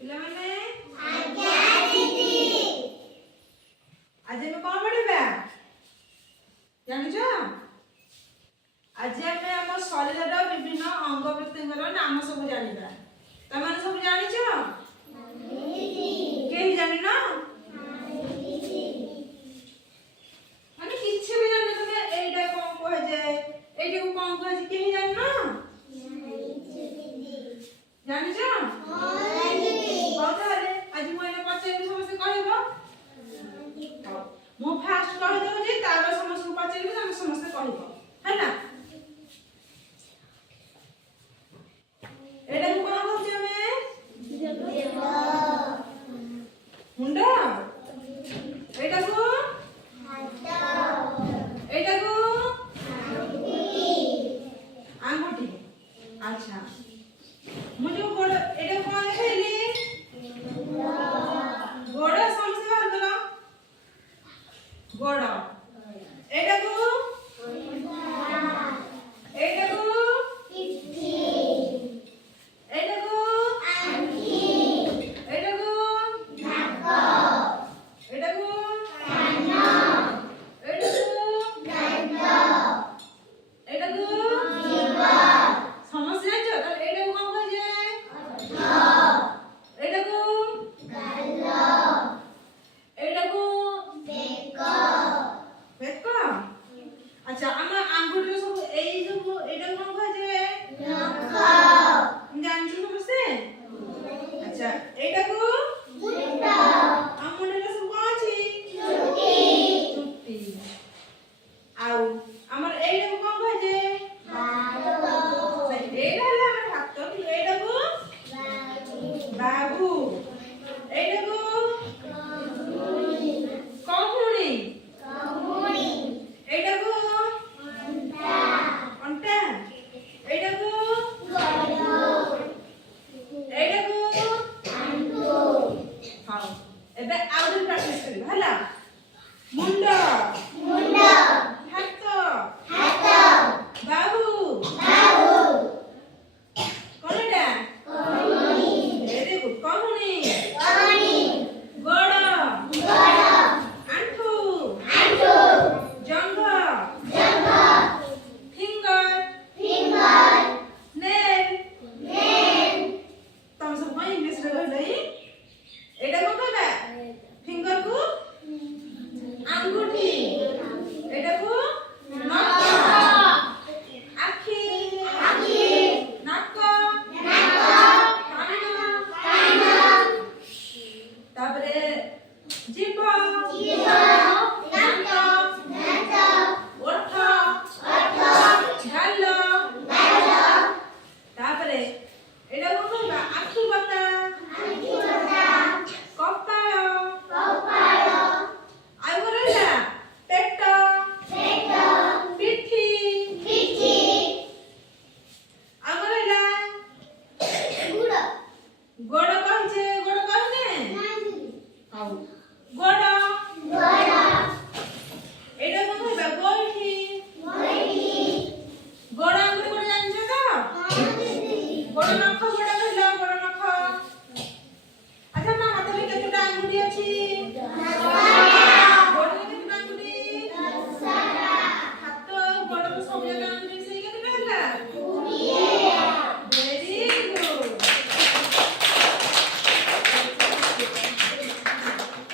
ପିଲାମାନେ ଆଜ୍ଞା ଦିଦି ଆଜି ଆମେ କଣ ପଢିବା ଜାଣିଛ? ଆଜି ଆମେ ଆମ ଶରୀରର ବିଭିନ୍ନ ଅଙ୍ଗ ପ୍ରତ୍ୟଙ୍ଗର ନାମ ସବୁ ଜାଣିବା। ତମମାନେ ସବୁ ଜାଣିଛ? କେହି ଜାଣିନ? ମାନେ କିଛି ବି ଜାଣିନ ତମେ ଏଇଟା କଣ କୁହାଯାଏ ଏଇଟାକୁ କଣ କୁହାଯାଏ କେହି ଜାଣିନ? ଜାଣିଛ? ହଉ ତାହେଲେ ଆଜି ମୁଁ ଏଇଟା ପଚାରିବି ସମସ୍ତେ କହିବ। ମୁଁ ଫାଷ୍ଟ କହିଦେଉଛି ତାପରେ ସମସ୍ତଙ୍କୁ ପଚାରିବି ତମେ ସମସ୍ତେ କହିବ ହେଲା। ଏଇଟାକୁ କଣ କହୁଛୁ ଆମେ? ମୁଣ୍ଡ। ଏଇଟାକୁ ଏଇଟାକୁ ଆଙ୍ଗୁଠି। ଆଚ୍ଛା ମୁଁ ଯୋଉ ଗୋଡ ଏଇଟା କଣ ଲେଖାଇଲି? ଗୋଡ ସମସ୍ତେ ବାହାର କର। ଗୋଡ। ଏଇଟାକୁ ଏଇଟାକୁ ଏଇଟାକୁ ଏଇଟାକୁ ଏଇଟାକୁ ଏଇଟାକୁ ସମସ୍ତେ ଜାଣିଛ? ତାହେଲେ ଏଇଟାକୁ କଣ କୁହାଯାଏ? ଏଇଟାକୁ ଏଇଟାକୁ ବେକ। ଆଚ୍ଛା ଆମ ଆଙ୍ଗୁଠିର ସବୁ ଏଇ ସବୁ ଏଇଟାକୁ କଣ କୁହାଯାଏ? ନଖ। ଜାଣିଛ ସମସ୍ତେ? ଆଚ୍ଛା ଏଇଟାକୁ ଆମ ମୁଣ୍ଡରେ ସବୁ କଣ ଅଛି? ଚୁଟି। ଆଉ ଆମର ଏଇଟାକୁ କଣ କୁହାଯାଏ? ଏଇଟା ହେଲା ଆମର ହାତ। ଏଇଟାକୁ ବାହୁ। ଏଇଟାକୁ କହୁଣି। ଏଇଟାକୁ ଅଣ୍ଟା। ଏଇଟାକୁ ଏଇଟାକୁ ହଉ ଏବେ ଆଉ ଗୋଟେ ପ୍ରାକ୍ଟିସ କରିବା ହେଲା। ମୁଣ୍ଡ ହାତ ବାହୁ କଣ ଏଇଟା? Very good. କହୁଣି ଗୋଡ ଆଣ୍ଠୁ ଜଙ୍ଘ ଫିଙ୍ଗର ନେଲ। ତମେ ସବୁ କଣ ଇଂଲିଶରେ କହିଲ? ଏଇଟା କଣ କହିବା? ଫିଙ୍ଗର କୁ ଆଙ୍ଗୁଠି।